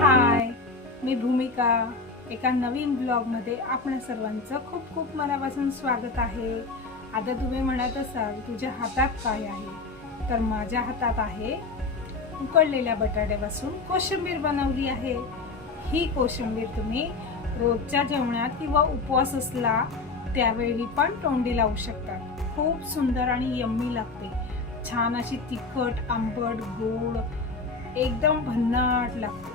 हाय, मी भूमिका. एका नवीन ब्लॉगमध्ये आपणा सर्वांचं खूप खूप मनापासून स्वागत आहे. आता तुम्ही म्हणत असाल तुझ्या हातात काय आहे, तर माझ्या हातात आहे उकडलेल्या बटाट्यापासून कोशिंबीर बनवली आहे. ही कोशिंबीर तुम्ही रोजच्या जेवणात किंवा उपवास असला त्यावेळी पण तोंडी लावू शकता. खूप सुंदर आणि यम्मी लागते. छान अशी तिखट, आंबट, गोड, एकदम भन्नाट लागते.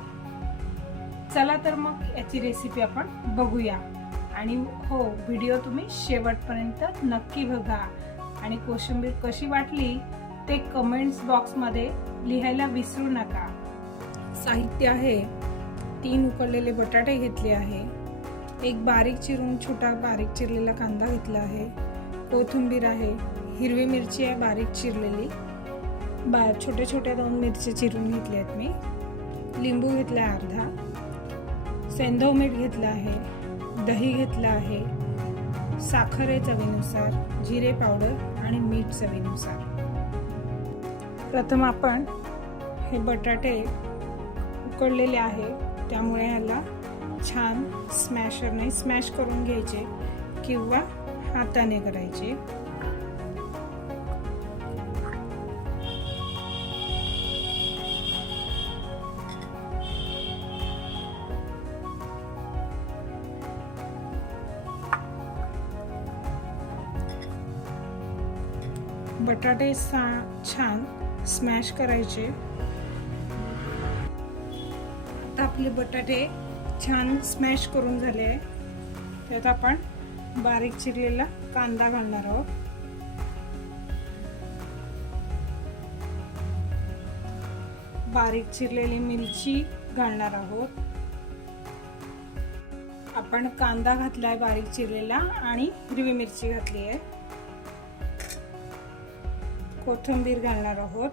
चला तर मग याची रेसिपी आपण बघूया. आणि हो, व्हिडिओ तुम्ही शेवटपर्यंत नक्की बघा. आणि कोशिंबीर कशी वाटली ते कमेंट्स बॉक्समध्ये लिहायला विसरू नका. साहित्य आहे: 3 उकडलेले बटाटे घेतले आहे, एक बारीक चिरून छोटा बारीक चिरलेला कांदा घेतला आहे, कोथिंबीर आहे, हिरवी मिरची आहे बारीक चिरलेली, छोट्या छोट्या 2 मिरची चिरून घेतल्या आहेत मी, लिंबू घेतला आहे अर्धा, सेंधव मीठ घेतलं आहे, दही घेतलं आहे, साखर आहे चवीनुसार, जिरे पावडर आणि मीठ चवीनुसार. प्रथम आपण हे बटाटे उकडलेले आहे त्यामुळे ह्याला छान स्मॅशरने स्मॅश करून घ्यायचे किंवा हाताने करायचे. बटाटे छान स्मॅश करायचे. आता आपले बटाटे छान स्मॅश करून झाले आहे. त्यात आपण बारीक चिरलेला कांदा घालणार आहोत, बारीक चिरलेली मिरची घालणार आहोत. आपण कांदा घातलाय बारीक चिरलेला आणि हिरवी मिरची घातली आहे. कोथिंबीर घालणार आहोत.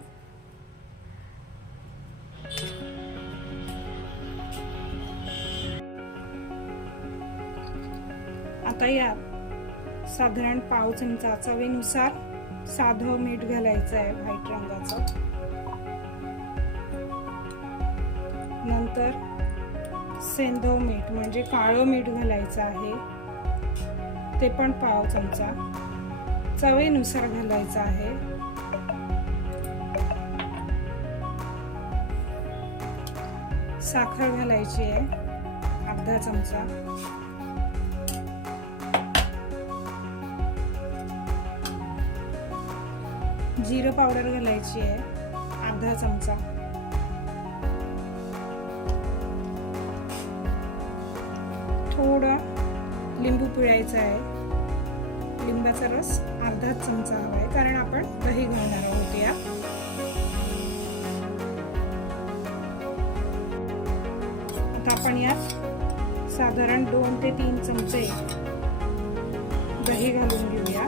आता यात साधारण पाव चमचा चवीनुसार साधं मीठ घालायचं आहे, व्हाईट रंगाचं. नंतर सेंधव मीठ म्हणजे काळं मीठ घालायचं आहे, ते पण पाव चमचा चवीनुसार घालायचं आहे. साखर घालायची आहे अर्धा चमचा, जिरं पावडर घालायची आहे अर्धा चमचा, थोडा लिंबू पिळायचा आहे. लिंबाचा रस अर्धा चमचा हवा आहे कारण आपण दही घालणार आहोत यात. आपण यात साधारण 2 ते 3 चमचे दही घालून घेऊया.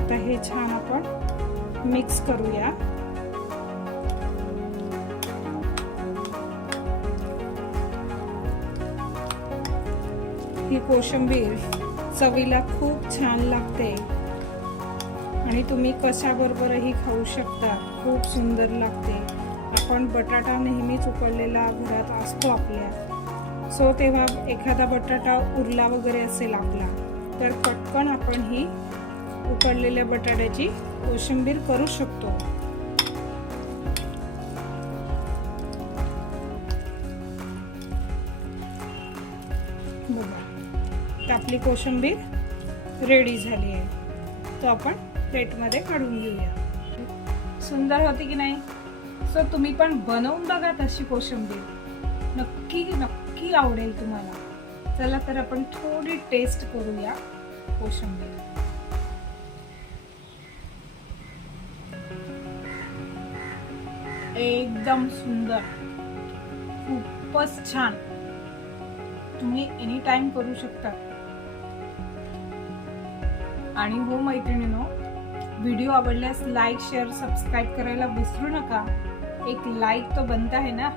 आता हे छान आपण मिक्स करूया. ही कोशिंबीर चवीला खूप छान लागते आणि तुम्ही कशाबरोबरही खाऊ शकता. खूप सुंदर लागते. आपण बटाटा नेहमीच उकडलेला घरात असतो आपल्या, सो तेव्हा एखादा बटाटा उरला वगैरे असेल आपला तर पटकन आपण ही उकडलेल्या बटाट्याची कोशिंबीर करू शकतो. बघा, तर आपली कोशिंबीर रेडी झाली आहे. तो आपण प्लेटमध्ये काढून घेऊया. सुंदर होती की नाही? सो तुम्ही पण बनवून बघा तशी कोशिंबीर. नक्की नक्की आवडेल तुम्हाला. चला तर आपण थोडी टेस्ट करूया कोशिंबीर. एकदम सुंदर, खूपच छान. तुम्ही एनी टाइम करू शकता. आणि हो मैत्रिणींनो, व्हिडिओ आवडल्यास लाईक, शेअर, सबस्क्राईब करायला विसरू नका. एक लाईक तो बनता है ना.